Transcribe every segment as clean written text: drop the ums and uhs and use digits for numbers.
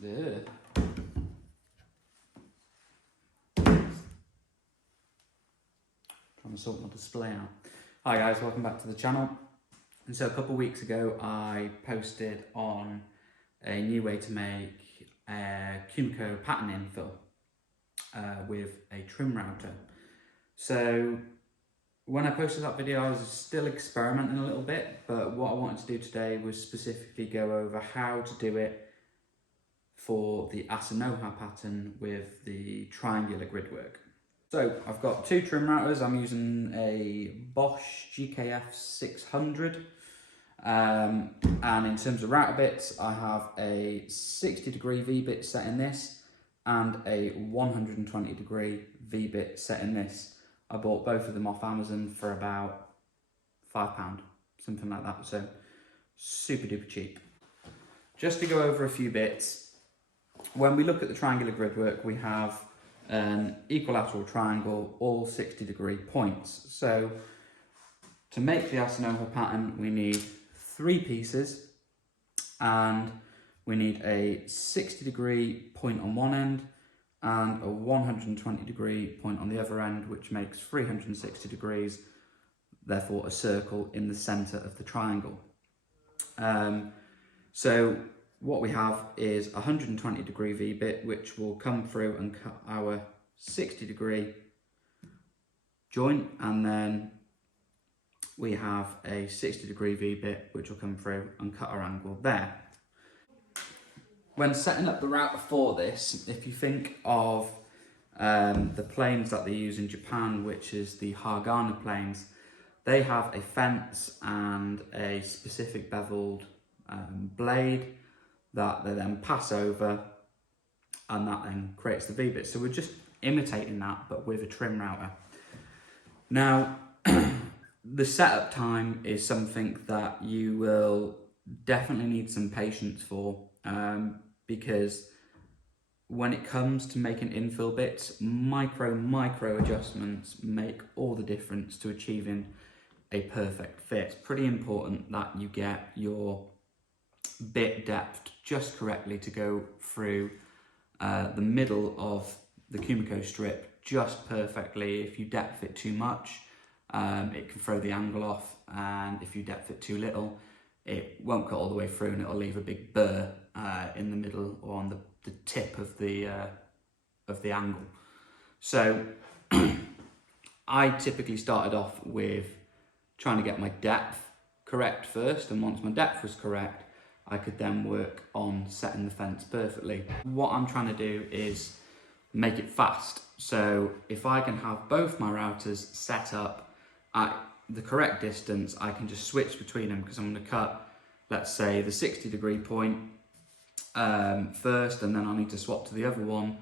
Yeah. Trying to sort my display out. Hi guys, welcome back to the channel. And so a couple of weeks ago I posted on a new way to make a kumiko pattern infill with a trim router. So when I posted that video I was still experimenting a little bit, but what I wanted to do today was specifically go over how to do it for the Asanoha pattern with the triangular grid work. So I've got two trim routers. I'm using a Bosch GKF 600 and in terms of router bits I have a 60° V-bit set in this and a 120° V-bit set in this. I bought both of them off Amazon for about £5, something like that, so super duper cheap. Just to go over a few bits, when we look at the triangular grid work we have an equilateral triangle, all 60° points. So to make the Asanoha pattern we need 3 pieces and we need a 60° point on one end and a 120° point on the other end, which makes 360 degrees, therefore a circle in the centre of the triangle. So what we have is a 120° V-bit, which will come through and cut our 60° joint, and then we have a 60° V-bit, which will come through and cut our angle there. When setting up the router for this, if you think of the planes that they use in Japan, which is the Hagana planes, they have a fence and a specific beveled blade that they then pass over, and that then creates the V-bit. So we're just imitating that, but with a trim router. Now, the setup time is something that you will definitely need some patience for, because when it comes to making infill bits, micro adjustments make all the difference to achieving a perfect fit. It's pretty important that you get your bit depth just correctly to go through the middle of the kumiko strip just perfectly. If you depth it too much, it can throw the angle off, and if you depth it too little, it won't cut all the way through and it'll leave a big burr in the middle or on the tip of the angle. So I typically started off with trying to get my depth correct first, and once my depth was correct I could then work on setting the fence perfectly. What I'm trying to do is make it fast. So if I can have both my routers set up at the correct distance, I can just switch between them, because I'm going to cut, let's say, the 60° point first, and then I need to swap to the other one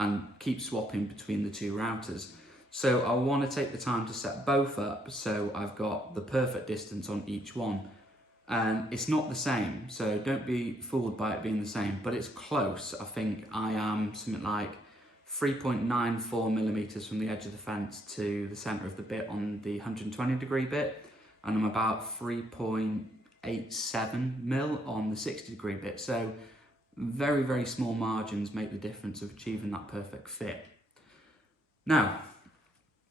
and keep swapping between the two routers. So I want to take the time to set both up so I've got the perfect distance on each one. And it's not the same, so don't be fooled by it being the same, but it's close. I think I am something like 3.94 millimeters from the edge of the fence to the center of the bit on the 120° bit, and I'm about 3.87 mil on the 60° bit. So very, very small margins make the difference of achieving that perfect fit. Now,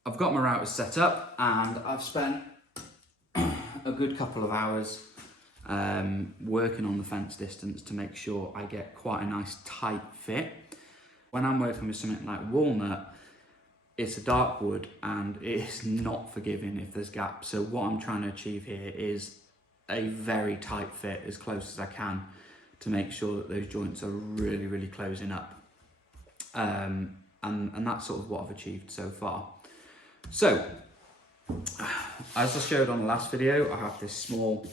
I've got my routers set up and I've spent a good couple of hours working on the fence distance to make sure I get quite a nice tight fit. When I'm working with something like walnut, it's a dark wood and it is not forgiving if there's gaps. So what I'm trying to achieve here is a very tight fit, as close as I can, to make sure that those joints are really, really closing up. And that's sort of what I've achieved so far. So, as I showed on the last video, I have this small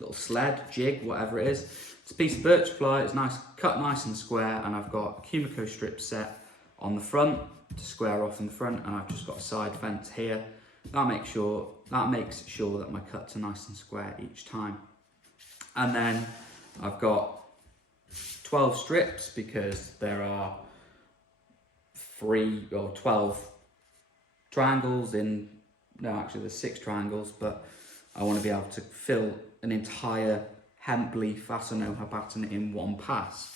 little sled, jig, whatever it is. It's a piece of birch ply, it's nice, cut nice and square, and I've got a kumiko strip set on the front to square off in the front, and I've just got a side fence here. That makes sure that my cuts are nice and square each time. And then I've got 12 strips, because there are 3 or 12 triangles in, no, actually there's 6 triangles, but I want to be able to fill an entire hemp leaf Asanoha pattern in one pass.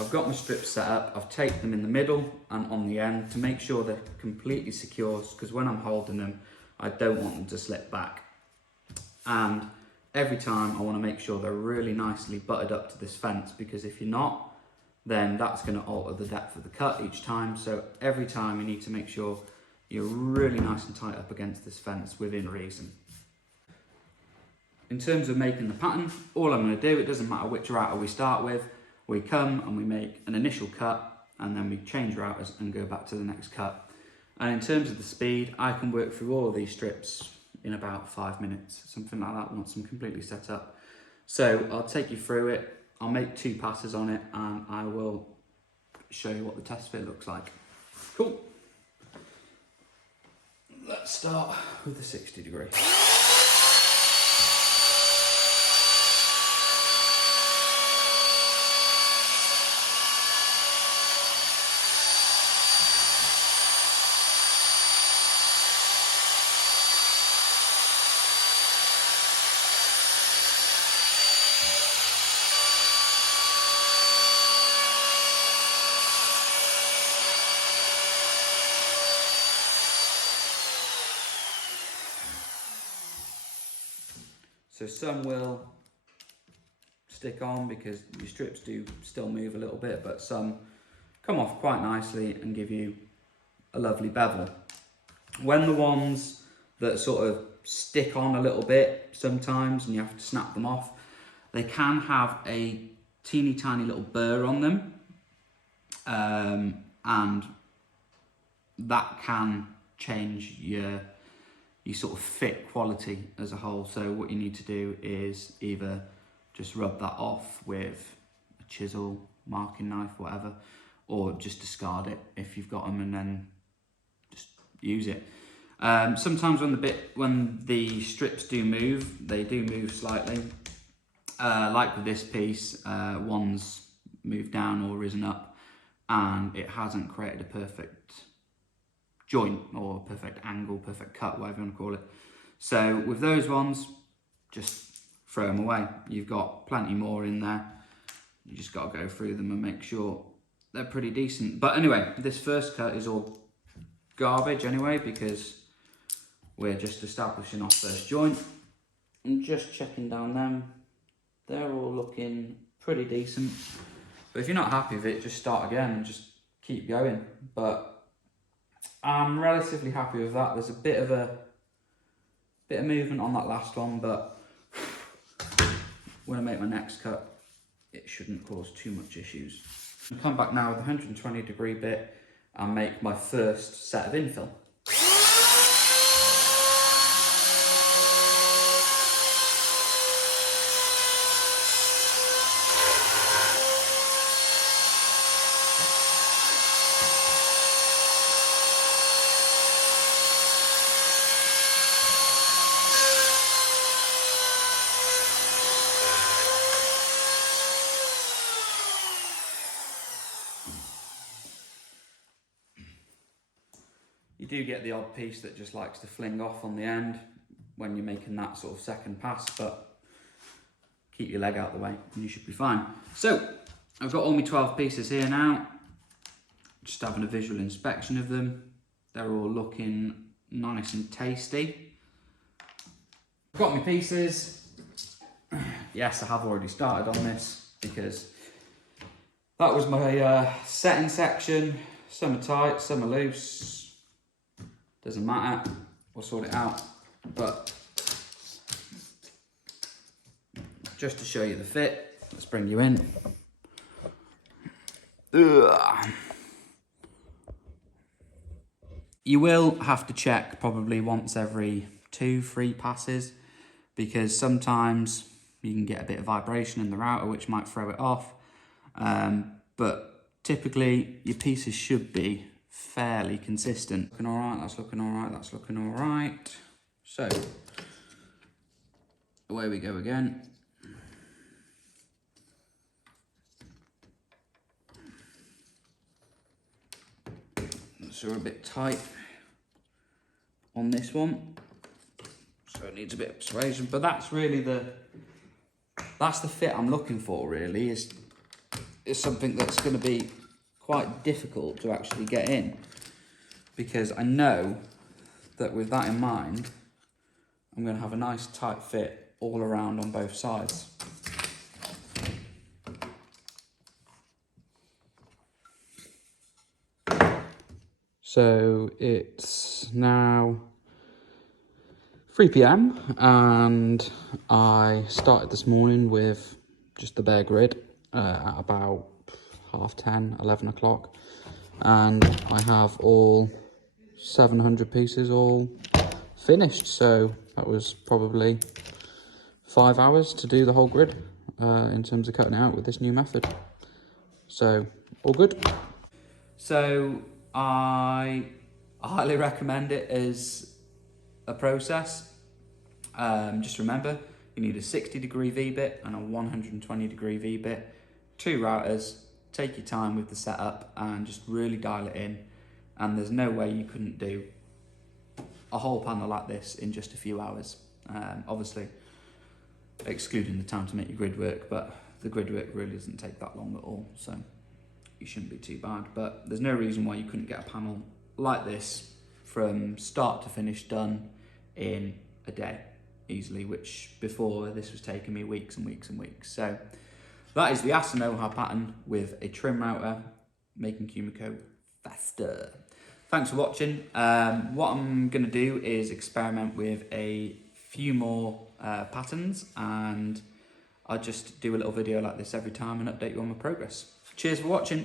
I've got my strips set up, I've taped them in the middle and on the end to make sure they're completely secure, because when I'm holding them, I don't want them to slip back. And every time I want to make sure they're really nicely butted up to this fence, because if you're not, then that's going to alter the depth of the cut each time. So every time you need to make sure you're really nice and tight up against this fence within reason. In terms of making the pattern, all I'm going to do, it doesn't matter which router we start with, we come and we make an initial cut and then we change routers and go back to the next cut. And in terms of the speed, I can work through all of these strips in about 5 minutes, something like that, once I'm completely set up. So I'll take you through it, I'll make 2 passes on it, and I will show you what the test fit looks like. Cool. Let's start with the 60 degree. So some will stick on because your strips do still move a little bit, but some come off quite nicely and give you a lovely bevel. When the ones that sort of stick on a little bit sometimes and you have to snap them off, they can have a teeny tiny little burr on them, and that can change your sort of fit quality as a whole. So what you need to do is either just rub that off with a chisel, marking knife, whatever, or just discard it if you've got them and then just use it. Sometimes when the strips do move, they do move slightly. Like with this piece, one's moved down or risen up and it hasn't created a perfect joint or perfect angle, perfect cut, whatever you want to call it. So with those ones, just throw them away. You've got plenty more in there. You just got to go through them and make sure they're pretty decent. But anyway, this first cut is all garbage anyway, because we're just establishing our first joint. And just checking down them, they're all looking pretty decent. But if you're not happy with it, just start again and just keep going. But I'm relatively happy with that. There's a bit of movement on that last one, but when I make my next cut, it shouldn't cause too much issues. I'll come back now with a 120 degree bit and make my first set of infill. You do get the odd piece that just likes to fling off on the end when you're making that sort of second pass, but keep your leg out the way and you should be fine. So I've got all my 12 pieces here now, just having a visual inspection of them. They're all looking nice and tasty. I've got my pieces. Yes, I have already started on this because that was my setting section. Some are tight, some are loose. Doesn't matter, we'll sort it out. But just to show you the fit, let's bring you in. Ugh. You will have to check probably once every 2-3 passes, because sometimes you can get a bit of vibration in the router which might throw it off. But typically your pieces should be fairly consistent. Looking all right, that's looking all right, that's looking all right. So away we go again. So we're a bit tight on this one, so it needs a bit of persuasion, but that's really that's the fit I'm looking for, really, is is something that's going to be quite difficult to actually get in, because I know that with that in mind, I'm going to have a nice tight fit all around on both sides. So it's now 3 p.m. and I started this morning with just the bare grid at about 10:30, 11 o'clock, and I have all 700 pieces all finished. So that was probably 5 hours to do the whole grid in terms of cutting it out with this new method. So all good. So I highly recommend it as a process. Just remember, you need a 60-degree V-bit and a 120-degree V-bit, 2 routers. Take your time with the setup and just really dial it in. And there's no way you couldn't do a whole panel like this in just a few hours. Obviously, excluding the time to make your grid work, but the grid work really doesn't take that long at all, so you shouldn't be too bad. But there's no reason why you couldn't get a panel like this from start to finish done in a day easily, which before this was taking me weeks and weeks and weeks. So that is the Asanoha pattern with a trim router, making kumiko faster. Thanks for watching. What I'm going to do is experiment with a few more patterns, and I'll just do a little video like this every time and update you on my progress. Cheers for watching.